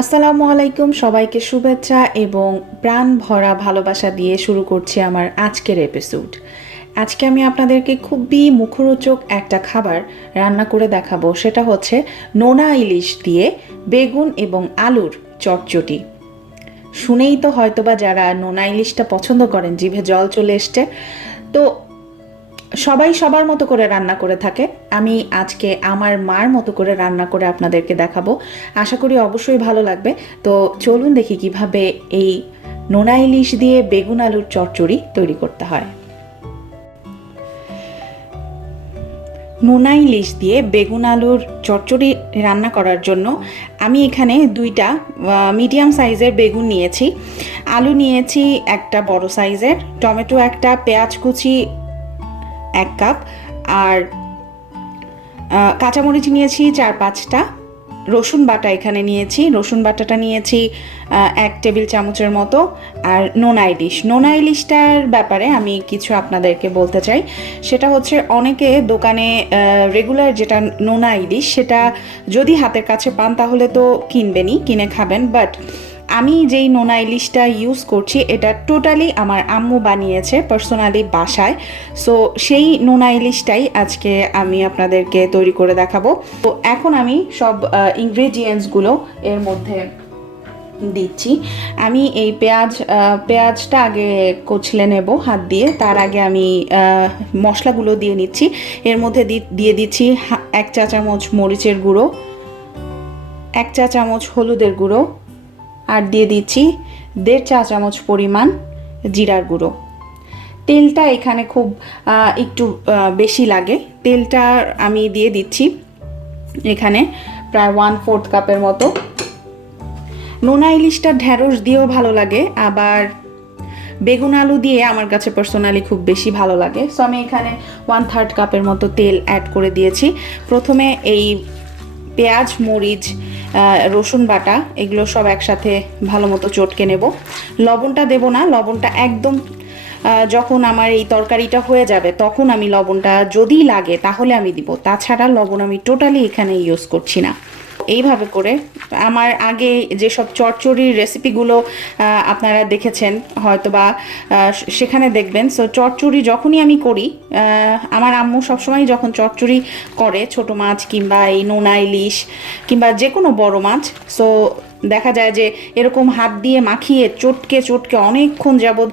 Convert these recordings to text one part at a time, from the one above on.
আসসালামু আলাইকুম, সবাইকে শুভেচ্ছা এবং প্রাণ ভরা ভালোবাসা দিয়ে শুরু করছি আমার আজকের এপিসোড আজকে আমি আপনাদেরকে খুবই মুখরোচক একটা খাবার রান্না করে দেখাবো, সেটা হচ্ছে নোনা ইলিশ দিয়ে বেগুন এবং আলুর চটচটি। শুনেই তো হয়তোবা যারা নোনা ইলিশটা পছন্দ করেন, জিভে জল চলে এসছে। তো সবাই সবার মতো করে রান্না করে থাকে। আমি আজকে আমার মার মতো করে রান্না করে আপনাদেরকে দেখাবো। আশা করি অবশ্যই ভালো লাগবে। তো চলুন দেখি কীভাবে এই নোনা ইলিশ দিয়ে বেগুন আলুর চচ্চড়ি তৈরি করতে হয়। নোনা ইলিশ দিয়ে বেগুন আলুর চচ্চড়ি রান্না করার জন্য আমি এখানে দুইটা মিডিয়াম সাইজের বেগুন নিয়েছি। আলু নিয়েছি একটা বড় সাইজের, টমেটো একটা, পেঁয়াজ কুচি এক কাপ। আর কাঁচামরিচ নিয়েছি চার পাঁচটা। রসুন বাটা এখানে নিয়েছি। রসুন বাটাটা নিয়েছি এক টেবিল চামচের মতো। আর নোনা ইলিশ। নোনা ইলিশটার ব্যাপারে আমি কিছু আপনাদেরকে বলতে চাই। সেটা হচ্ছে অনেকে দোকানে রেগুলার যেটা নোনা ইলিশ, সেটা যদি হাতের কাছে পান তাহলে তো কিনবেনই, কিনে খাবেন। বাট আমি যেই নোনা ইলিশটা ইউজ করছি, এটা টোটালি আমার আম্মু বানিয়েছে পার্সোনালি বাসায়। সো সেই নোনা ইলিশটাই আজকে আমি আপনাদেরকে তৈরি করে দেখাবো। তো এখন আমি সব ইনগ্রেডিয়েন্টসগুলো এর মধ্যে দিচ্ছি। আমি এই পেঁয়াজ পেঁয়াজটা আগে কচলে নেব হাত দিয়ে। তার আগে আমি মশলাগুলো দিয়ে নিচ্ছি। এর মধ্যে দিয়ে দিচ্ছি এক চা চামচ মরিচের গুঁড়ো, এক চা চামচ হলুদের গুঁড়ো আর দিয়ে দিচ্ছি দেড় চা চামচ পরিমাণ জিরার গুঁড়ো। তেলটা এখানে খুব একটু বেশি লাগে। তেলটা আমি দিয়ে দিচ্ছি এখানে প্রায় ওয়ান ফোর্থ কাপের মতো। নোনা ইলিশটা ঢ্যাঁড়স দিয়েও ভালো লাগে, আবার বেগুন আলু দিয়ে আমার কাছে পার্সোনালি খুব বেশি ভালো লাগে। সো আমি এখানে ওয়ান থার্ড কাপের মতো তেল অ্যাড করে দিয়েছি। প্রথমে এই পেঁয়াজ, মরিচ রসুন বাটা, এগুলো সব একসাথে ভালো মতো চটকে নেব। লবণটা দেব না, লবণটা একদম যখন আমার এই তরকারিটা হয়ে যাবে, তখন আমি লবণটা যদি লাগে তাহলে আমি দিব। তাছাড়া লবণ আমি টোটালি এখানে ইউজ করছি না। এইভাবে করে। আমার আগে যেসব চটচড়ির রেসিপিগুলো আপনারা দেখেছেন হয়তো বা সেখানে দেখবেন। সো চটচড়ি যখনই আমি করি আমার আম্মু সবসময় যখন চটচড়ি করে, ছোট মাছ কিংবা এই নোনা ইলিশ কিংবা যে কোনো বড় মাছ সো দেখা যায় যে এরকম হাত দিয়ে মাখিয়ে চটকে চটকে অনেকক্ষণ যাবৎ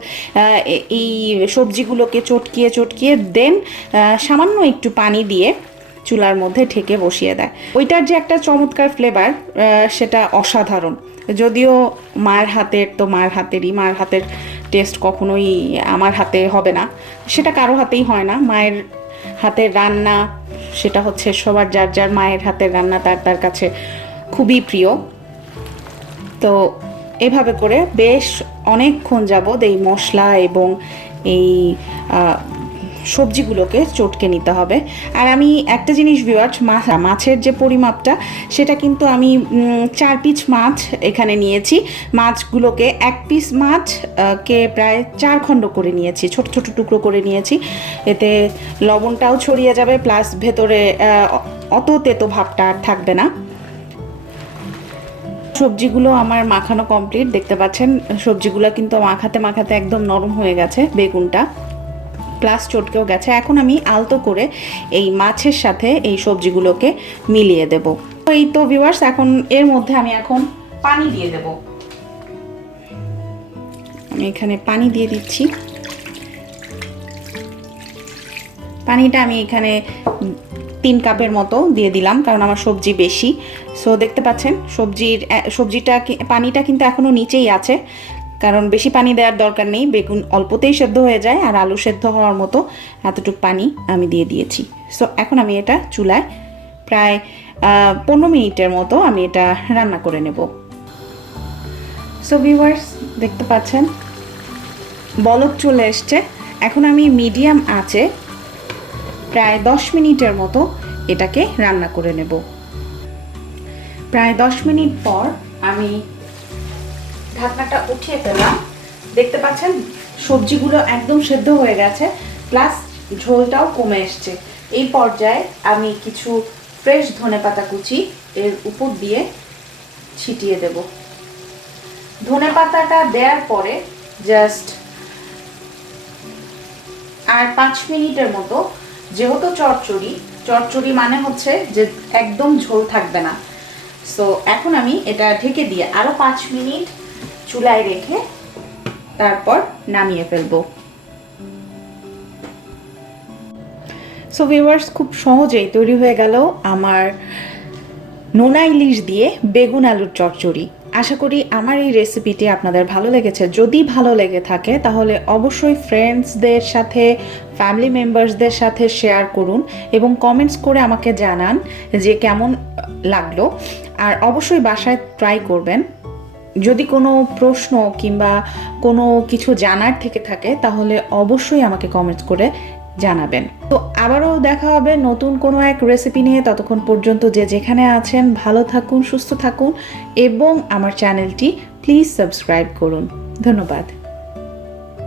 এই সবজিগুলোকে চটকিয়ে চটকিয়ে দেন সামান্য একটু পানি দিয়ে চুলার মধ্যে ঠেকে বসিয়ে দেয়। ওইটার যে একটা চমৎকার ফ্লেভার সেটা অসাধারণ। যদিও মায়ের হাতের তো মায়ের হাতেরই, মায়ের হাতের টেস্ট কখনোই আমার হাতে হবে না। সেটা কারও হাতেই হয় না। মায়ের হাতের রান্না, সেটা হচ্ছে সবার যার যার মায়ের হাতের রান্না তার তার কাছে খুবই প্রিয়। তো এভাবে করে বেশ অনেকক্ষণ যাবৎ এই মশলা এবং এই সবজিগুলোকে চটকে নিতে হবে। আর আমি একটা জিনিস ভিওয়ার্স মাছ মাছের যে পরিমাপটা, সেটা কিন্তু আমি চার পিস মাছ এখানে নিয়েছি। মাছগুলোকে এক পিস মাছ কে প্রায় চার খণ্ড করে নিয়েছি। ছোট ছোট টুকরো করে নিয়েছি। এতে লবণটাও ছড়িয়ে যাবে প্লাস ভেতরে অত তেতো ভাবটা আর থাকবে না। সবজিগুলো আমার মাখানো কমপ্লিট দেখতে পাচ্ছেন, সবজিগুলো কিন্তু মাখাতে মাখাতে একদম নরম হয়ে গেছে বেগুনটা। প্লাস চটকেও গেছে। এখন আমি আলতো করে এই মাছের সাথে এই সবজিগুলোকে মিলিয়ে দেব। তো এই তো ভিউয়ার্স এখন এর মধ্যে আমি এখন পানি দিয়ে দেব। আমি এখানে পানি দিয়ে দিচ্ছি। পানিটা আমি এখানে তিন কাপের মতো দিয়ে দিলাম, কারণ আমার সবজি বেশি। সো দেখতে পাচ্ছেন, সবজির সবজিটা পানিটা কিন্তু এখনও নিচেই আছে। কারণ বেশি পানি দেওয়ার দরকার নেই। বেগুন অল্পতেই সেদ্ধ হয়ে যায় আর আলু সেদ্ধ হওয়ার মতো এতটুকু পানি আমি দিয়ে দিয়েছি। সো এখন আমি এটা চুলায় প্রায় পনেরো মিনিটের মতো আমি এটা রান্না করে নেব। সো ভিউয়ার্স দেখতে পাচ্ছেন? বলক চলে এসছে। এখন আমি মিডিয়াম আঁচে প্রায় দশ মিনিটের মতো এটাকে রান্না করে নেব। প্রায় দশ মিনিট পর আমি ঢাকনাটা উঠিয়ে ফেললাম। দেখতে পাচ্ছেন, সবজিগুলো একদম সেদ্ধ হয়ে গেছে প্লাস ঝোলটাও কমে এসছে। এই পর্যায়ে আমি কিছু ফ্রেশ ধনেপাতা কুচি এর উপর দিয়ে ছিটিয়ে দেব। ধনে পাতাটা দেওয়ার পরে জাস্ট আর পাঁচ মিনিটের মতো, যেহেতু চচ্চড়ি চচ্চড়ি মানে হচ্ছে যে একদম ঝোল থাকবে না। সো এখন আমি এটা ঢেকে দিয়ে আরও পাঁচ মিনিট চুলায় রেখে তারপর নামিয়ে ফেলব। সো ভিউয়ার্স খুব সহজেই তৈরি হয়ে গেল আমার নোনা ইলিশ দিয়ে বেগুন আলুর চচ্চড়ি। আশা করি আমার এই রেসিপিটি আপনাদের ভালো লেগেছে। যদি ভালো লেগে থাকে, তাহলে অবশ্যই ফ্রেন্ডসদের সাথে ফ্যামিলি মেম্বার্সদের সাথে শেয়ার করুন এবং কমেন্টস করে আমাকে জানান যে কেমন লাগল। আর অবশ্যই বাসায় ট্রাই করবেন। যদি কোনো প্রশ্ন কিংবা কোনো কিছু জানার থেকে থাকে, তাহলে অবশ্যই আমাকে কমেন্ট করে জানাবেন। তো আবারও দেখা হবে নতুন কোনো এক রেসিপি নিয়ে। ততক্ষণ পর্যন্ত যে যেখানে আছেন, ভালো থাকুন, সুস্থ থাকুন এবং আমার চ্যানেলটি প্লিজ সাবস্ক্রাইব করুন। ধন্যবাদ।